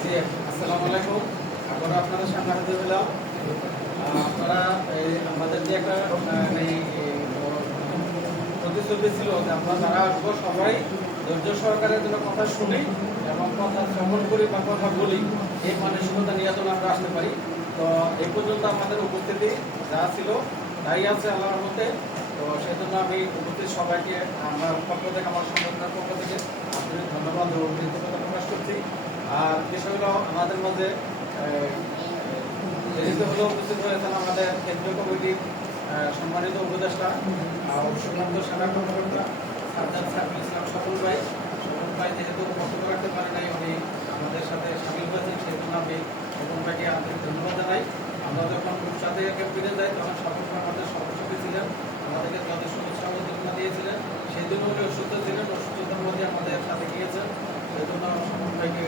জি আপনাদের সামনে হাজির হলাম। আপনারা আমাদের যে একটা এই, প্রতিশ্রুতি ছিল যে আসব সবাই ধৈর্য সহকারে যেন কথা শুনি এবং কথা শ্রবণ করি বা কথা বলি এই মানসিকতা নিয়ে যেন আমরা আসতে পারি। তো এই পর্যন্ত আমাদের উপস্থিতি যা ছিল তাই আছে আল্লাহর মধ্যে তো সেই জন্য আমি উপস্থিত সবাইকে আমার পক্ষ থেকে আমার সংগঠনের পক্ষ থেকে আন্তরিক ধন্যবাদ ও কৃতজ্ঞতা প্রকাশ করছি আর বিষয় হলো আমাদের মধ্যে যেহেতু উপস্থিত হয়েছেন আমাদের কেন্দ্রীয় কমিটির সম্মানিত উপদেষ্টা আর সেনা কর্মকর্তা সাজ্জাদ সাইফুল ইসলাম সফল ভাই। সফল ভাই যেহেতু বক্তব্য রাখতে পারে নাই, উনি আমাদের সাথে সামিল হয়েছেন, সেই জন্য আমি সফল ভাইকে আন্তরিক ধন্যবাদ জানাই। আমরা যখন সাথে ক্যাম্পিনে যাই তখন সফল ভাই আমাদের সদস্যকে ছিলেন আমাদেরকে যথেষ্ট উৎসাহ উদ্দীপনা দিয়েছিলেন সেই জন্য উনি অসুস্থ ছিলেন অসুস্থতার মধ্যে আমাদের সাথে গিয়েছেন সেই জন্য সফল ভাইকে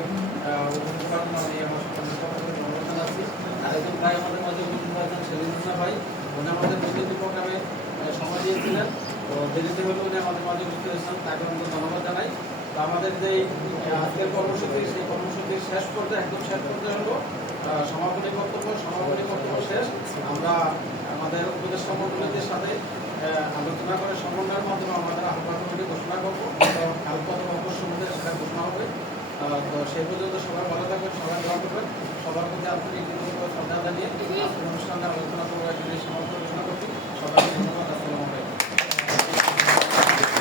আজকের কর্মসূচি সেই কর্মসূচির শেষ পর্যায়ে হলো সমাপনী বক্তব্য সমাপনী বক্তব্য শেষ আমরা আমাদের উপদেষ্টা মন্ডলীদের সাথে আলোচনা করে সমন্বয়ের মাধ্যমে আমাদের আহ্বান ঘোষণা করব কালকে অথবা অবশ্যই সেটা ঘোষণা হবে তো সেই পর্যন্ত সবাই ভালো সবাই দোয়া করবেন সবার প্রতি আন্তরিক কৃতজ্ঞতা শ্রদ্ধা জানিয়ে অনুষ্ঠানে আলোচনা করব সমাপ্ত ঘোষণা করছি। ধন্যবাদ